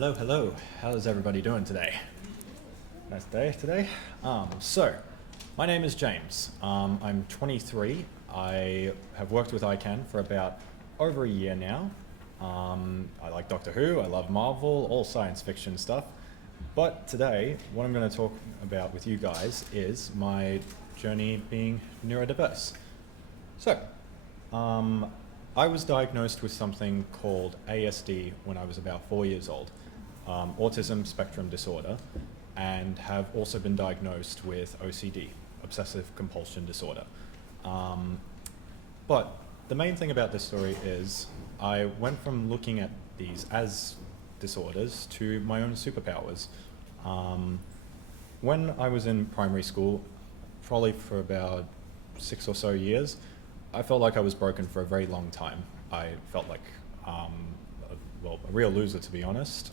Hello, hello. How's everybody doing today? Nice day today. My name is James. I'm 23. I have worked with ICANN for about over a year now. I like Doctor Who, I love Marvel, all science fiction stuff. But today, what I'm going to talk about with you guys is my journey being neurodiverse. I was diagnosed with something called ASD when I was about 4 years old, autism spectrum disorder, and have also been diagnosed with OCD, obsessive compulsion disorder. But the main thing about this story is I went from looking at these as disorders to my own superpowers. When I was in primary school, probably for about 6 or so years, I felt like I was broken for a very long time. I felt like, a real loser, to be honest,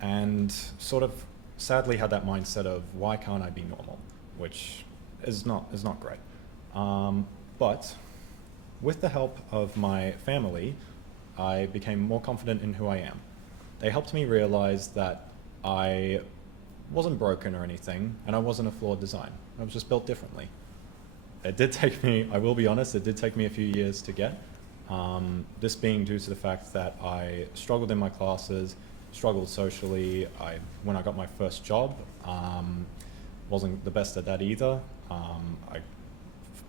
and sort of sadly had that mindset of why can't I be normal, which is not great. But with the help of my family, I became more confident in who I am. They helped me realize that I wasn't broken or anything, and I wasn't a flawed design. I was just built differently. It did take me, I will be honest, it did take me a few years to get. This being due to the fact that I struggled in my classes, struggled socially. When I got my first job, wasn't the best at that either. I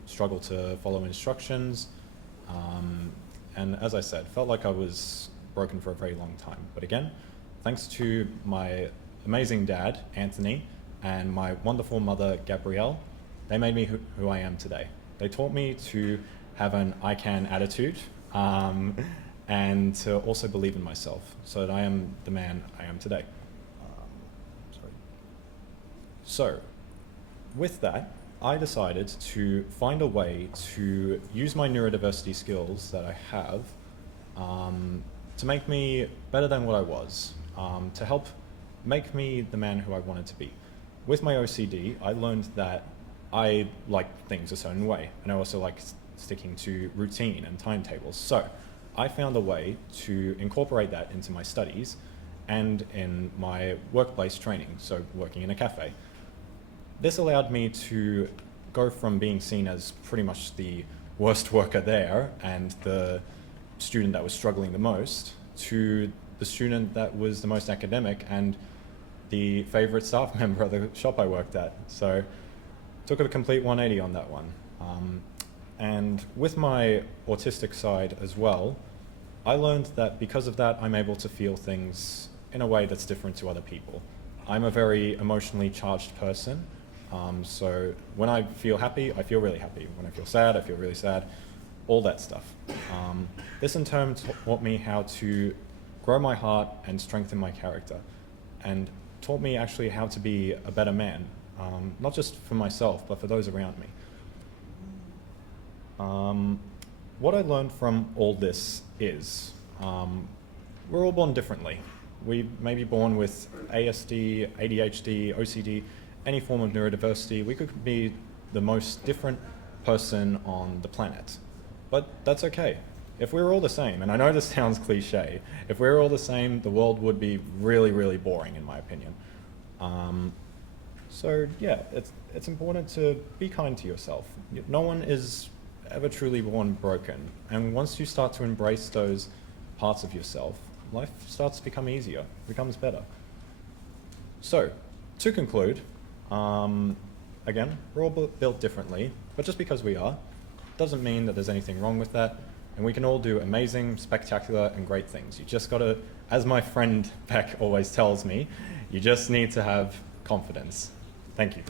struggled to follow instructions. And as I said, felt like I was broken for a very long time. But again, thanks to my amazing dad, Anthony, and my wonderful mother, Gabrielle, they made me who I am today. They taught me to have an I can attitude and to also believe in myself so that I am the man I am today. So with that, I decided to find a way to use my neurodiversity skills that I have to make me better than what I was, to help make me the man who I wanted to be. With my OCD, I learned that I like things a certain way, and I also like sticking to routine and timetables. So I found a way to incorporate that into my studies and in my workplace training, so working in a cafe. This allowed me to go from being seen as pretty much the worst worker there and the student that was struggling the most to the student that was the most academic and the favorite staff member of the shop I worked at. So took a complete 180 on that one. And with my autistic side as well, I learned that because of that, I'm able to feel things in a way that's different to other people. I'm a very emotionally charged person. So when I feel happy, I feel really happy. When I feel sad, I feel really sad, all that stuff. This in turn taught me how to grow my heart and strengthen my character, and taught me actually how to be a better man. Not just for myself, but for those around me. What I learned from all this is we're all born differently. We may be born with ASD, ADHD, OCD, any form of neurodiversity. We could be the most different person on the planet, but that's okay. If we were all the same, and I know this sounds cliche, if we were all the same, the world would be really, really boring, in my opinion. So yeah, it's important to be kind to yourself. No one is ever truly born broken. And once you start to embrace those parts of yourself, life starts to become easier, becomes better. So, to conclude, again, we're all built differently, but just because we are, doesn't mean that there's anything wrong with that. And we can all do amazing, spectacular, and great things. You just gotta, as my friend Beck always tells me, you just need to have confidence. Thank you.